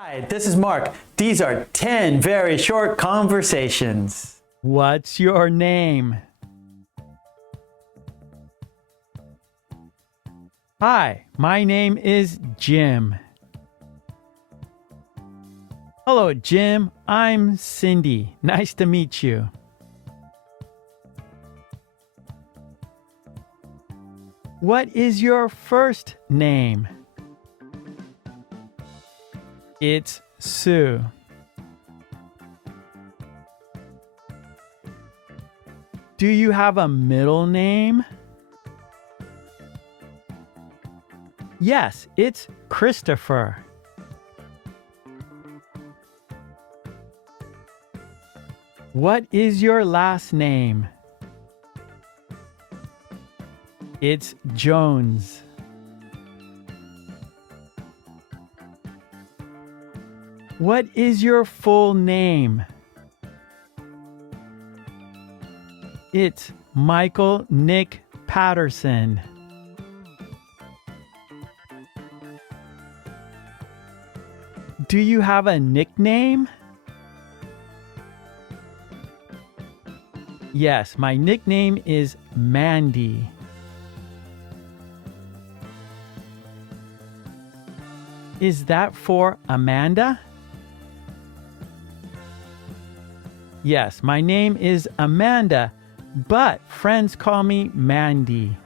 Hi, this is Mark. These are 10 very short conversations. What's your name? Hi, my name is Jim. Hello, Jim. I'm Cindy. Nice to meet you. What is your first name? It's Sue. Do you have a middle name? Yes, it's Christopher. What is your last name? It's Jones. What is your full name? It's Michael Nick Patterson. Do you have a nickname? Yes, my nickname is Mandy. Is that for Amanda? Yes, my name is Amanda, but friends call me Mandy.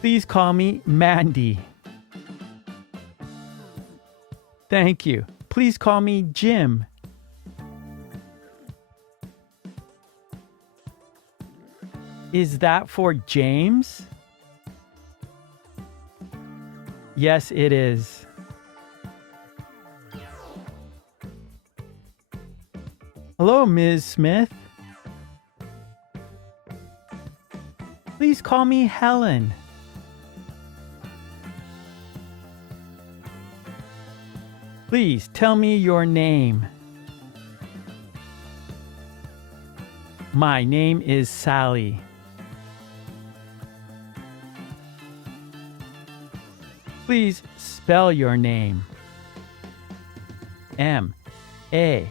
Please call me Mandy. Thank you. Please call me Jim. Is that for James? Yes, it is. Hello, Ms. Smith. Please call me Helen. Please tell me your name. My name is Sally. Please spell your name. M-A-R-K-K-U-L-E-K.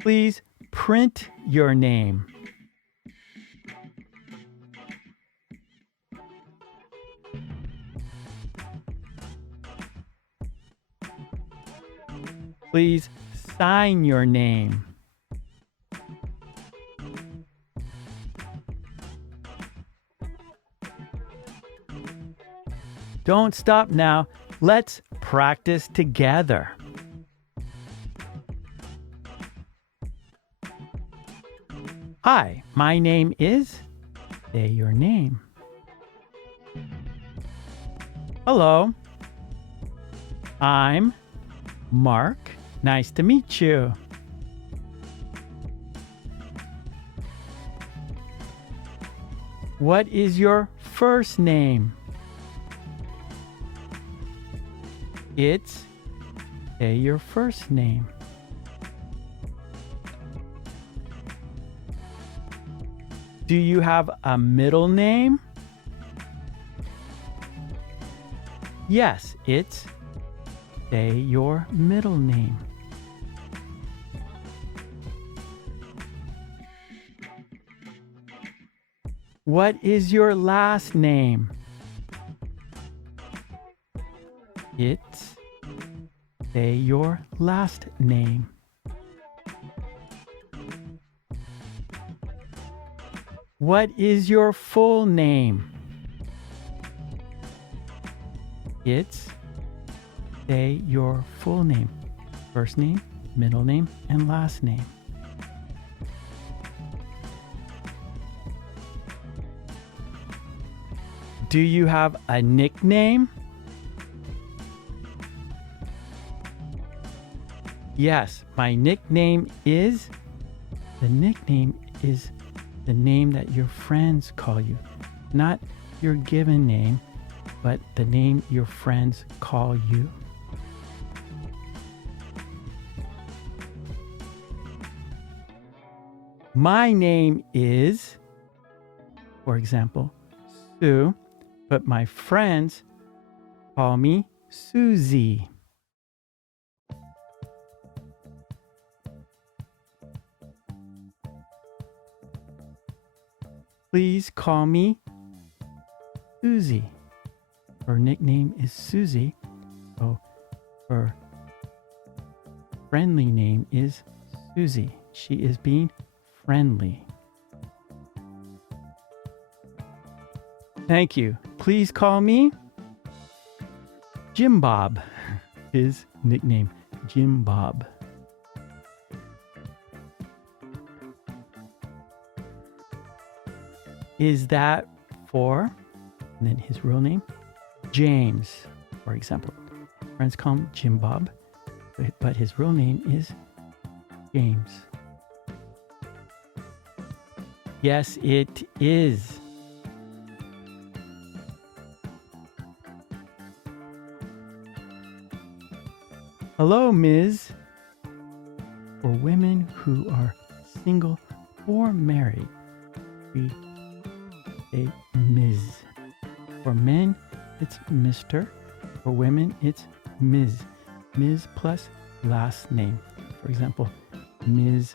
Please print your name. Please sign your name. Don't stop now. Let's practice together. Hi, my name is... Say your name. Hello. I'm Mark. Nice to meet you. What is your first name? It's... Say your first name. Do you have a middle name? Yes, it's... Say your middle name. What is your last name? It's... Say your last name. What is your full name? It's... Say your full name. First name, middle name, and last name. Do you have a nickname? Yes, my nickname is... The nickname is the name that your friends call you. Not your given name, but the name your friends call you. My name is, for example, Sue, but my friends call me Susie. Please call me Susie. Her nickname is Susie, so her friendly name is Susie. She is being friendly. Thank you. Please call me Jim Bob. His nickname, Jim Bob. Is that for, and then his real name, James, for example. Friends call him Jim Bob, but his real name is James. Yes, it is. Hello, Ms. For women who are single or married, we say Ms. For men, it's Mr. For women, it's Ms. Ms. plus last name. For example, Ms.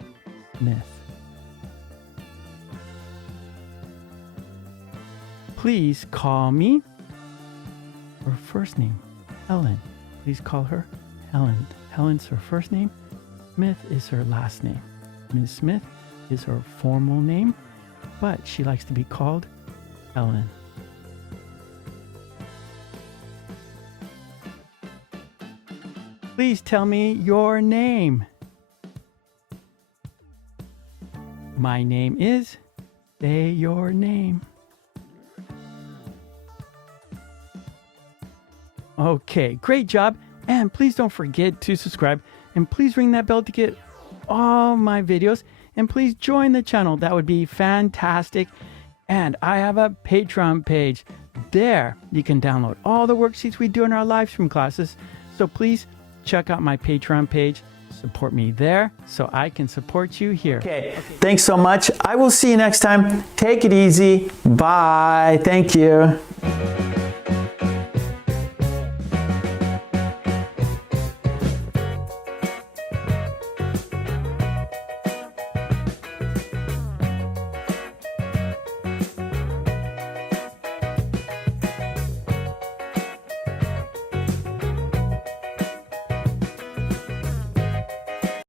Smith. Please call me, her first name, Helen. Please call her Helen. Helen's her first name. Smith is her last name. Ms. Smith is her formal name, but she likes to be called Helen. Please tell me your name. My name is, say your name. Okay, great job. And please don't forget to subscribe. And please ring that bell to get all my videos. And please join the channel. That would be fantastic. And I have a Patreon page. There you can download all the worksheets we do in our live stream classes. So please check out my Patreon page. Support me there so I can support you here. Okay, thanks so much. I will see you next time. Take it easy. Bye. Thank you.